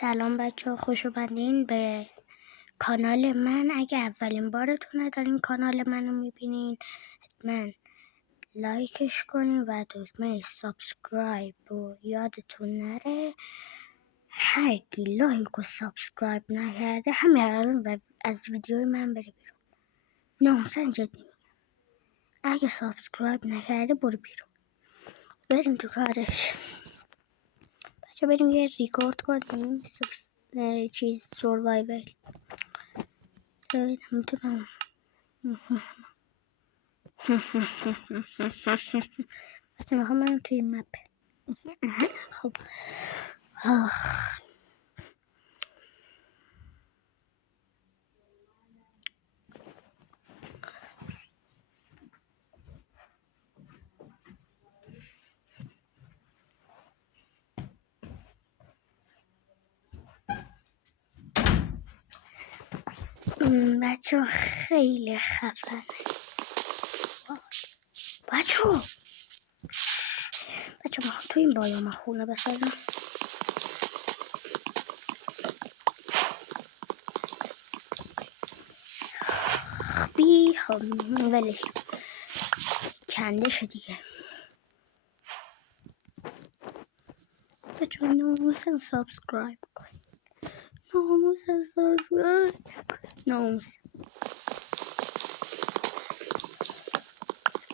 سلام بچه ها، خوش اومدین به کانال من. اگه اولین بارتونه دارین کانال منو میبینین، حتما لایکش کنین و دکمه سابسکرایب رو یادتون نره. هر کی لایک و سابسکرایب نکرده همین الان از ویدیو من بره بیرون. ناموسن جدی میگم، اگه سابسکرایب نکرده برو بیرون. بریم تو کارش بچه، بریم یه ریکورد کنیم. چیز سوروایول میتونم. بچه میخوام برم توی مپ. خب بچه خیلی خفن. بچه میخوام توی این بالا من خونه بسازم. بی ولش کنده شد دیگه. بچه ناموسم سابسکرایب کن. ناموسم سابسکرایب ناموسم.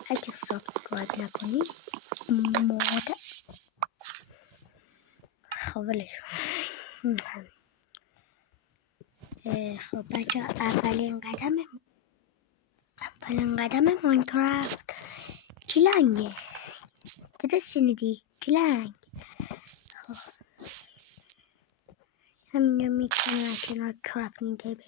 اگه سابسکرایب نکنی مادر. خب ولش خب بچه اولین قدم ماینکرافت کلنگه. درست شنیدی؟ کلنگ. خب همینجا میکنم کنار کرافتینگ تیبل.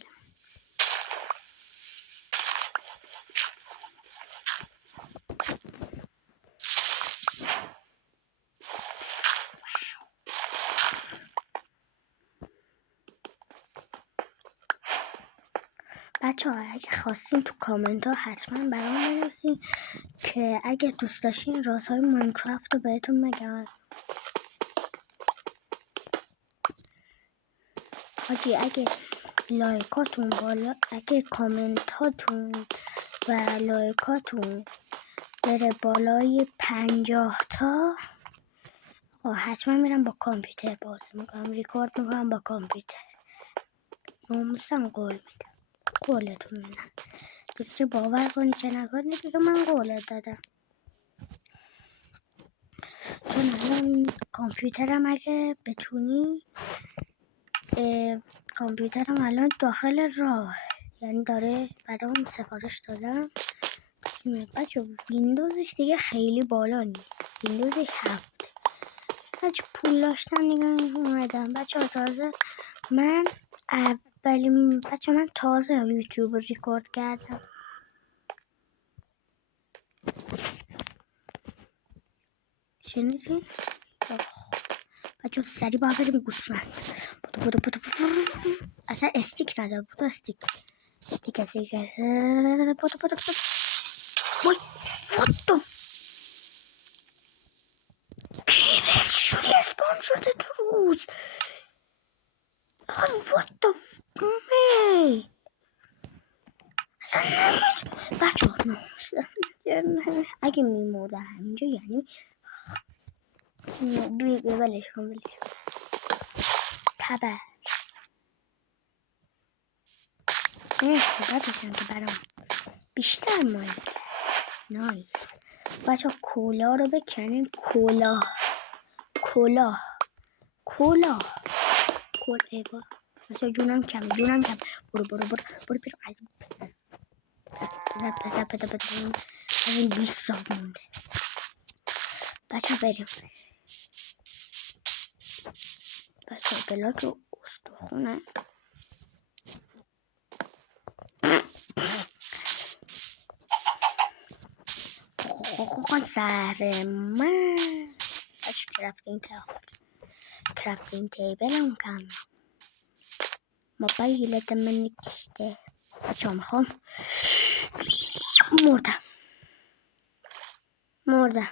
بچه ها اگه خواستین تو کامنت ها حتما برام بنویسین که اگه دوست داشتین رازهای ماینکرافت رو بهتون بگم. حاجی اگه لایکاتون بالا، اگه کامنت هاتون و لایکاتون بره بالای 50 تا حتما میرم با کامپیوتر بازی میکنم، ریکورد میکنم با کامپیوتر. ناموسم قول میدم، قولتون میدم. چه باور کنی چه نکنی دیگه من قولت دادم. چون الان کامپیوترم اگه بتونی، کامپیوترم الان داخل راه، یعنی داره برام سفارش دادم. بچه ویندوزش دیگه خیلی بالا نیست، ویندوزش 7. بچه پول داشتم دیگه اومدم. بچه تازه من تازه یوتیوب ریکورد کردم. شنیدین؟ بچه سریع باید بریم گوسفند. بودو اصلا استیک نداره. بودو استیک بودو وای واتو کریپر شوری اسپان شده تو روز. واتو می اصلا نمید بچه اگه میموردن همینجا یعنی ولش کن تبه بچه که برام بیشتر مایه نایس. بچه کولا رو بکنیم. کولا ایبا بچه جونم کم. برو بیرو. از این 20 سال مونده. بچه بریم. بچه بلاک استخونه سر من. بچه کرافتینگ تیبل هم کن موبایلت من کشته. بچه هم میخوام مردم.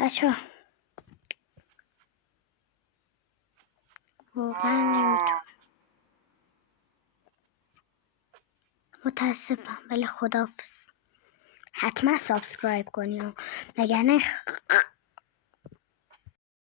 بچه واقعا نمیتونم، متاسفم، ولی خداحافظ. حتما سابسکرایب کنی مگر نه